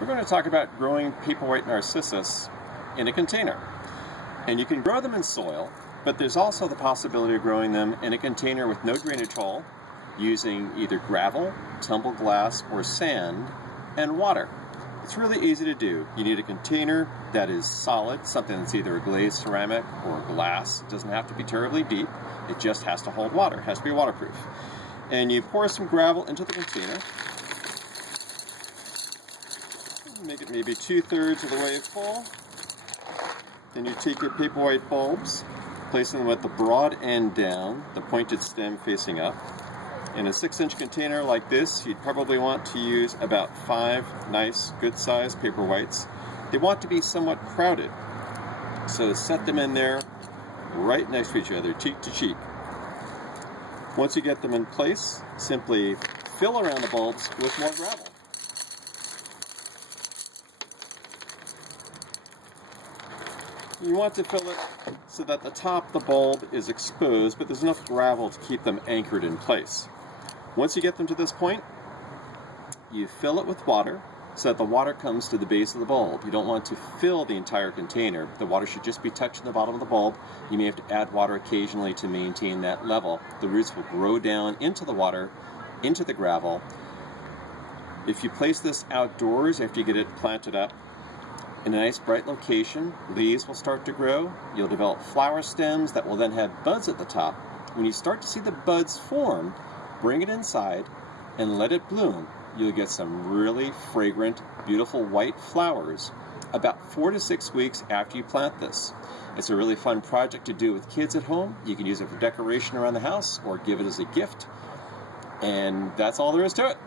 We're going to talk about growing Paperwhite Narcissus in a container. And you can grow them in soil, but there's also the possibility of growing them in a container with no drainage hole, using either gravel, tumbled glass, or sand, and water. It's really easy to do. You need a container that is solid, something that's either a glazed ceramic or glass. It doesn't have to be terribly deep. It just has to hold water. It has to be waterproof. And you pour some gravel into the container. Make it maybe 2/3 of the way full. Then you take your Paperwhite bulbs, placing them at the broad end down, the pointed stem facing up. In a 6-inch container like this, you'd probably want to use about 5 nice, good-sized Paperwhites. They want to be somewhat crowded, so set them in there right next to each other, cheek to cheek. Once you get them in place, simply fill around the bulbs with more gravel. You want to fill it so that the top of the bulb is exposed, but there's enough gravel to keep them anchored in place. Once you get them to this point, you fill it with water so that the water comes to the base of the bulb. You don't want to fill the entire container. The water should just be touching the bottom of the bulb. You may have to add water occasionally to maintain that level. The roots will grow down into the water, into the gravel. If you place this outdoors after you get it planted up, in a nice bright location, leaves will start to grow. You'll develop flower stems that will then have buds at the top. When you start to see the buds form, bring it inside and let it bloom. You'll get some really fragrant, beautiful white flowers about 4 to 6 weeks after you plant this. It's a really fun project to do with kids at home. You can use it for decoration around the house or give it as a gift. And that's all there is to it.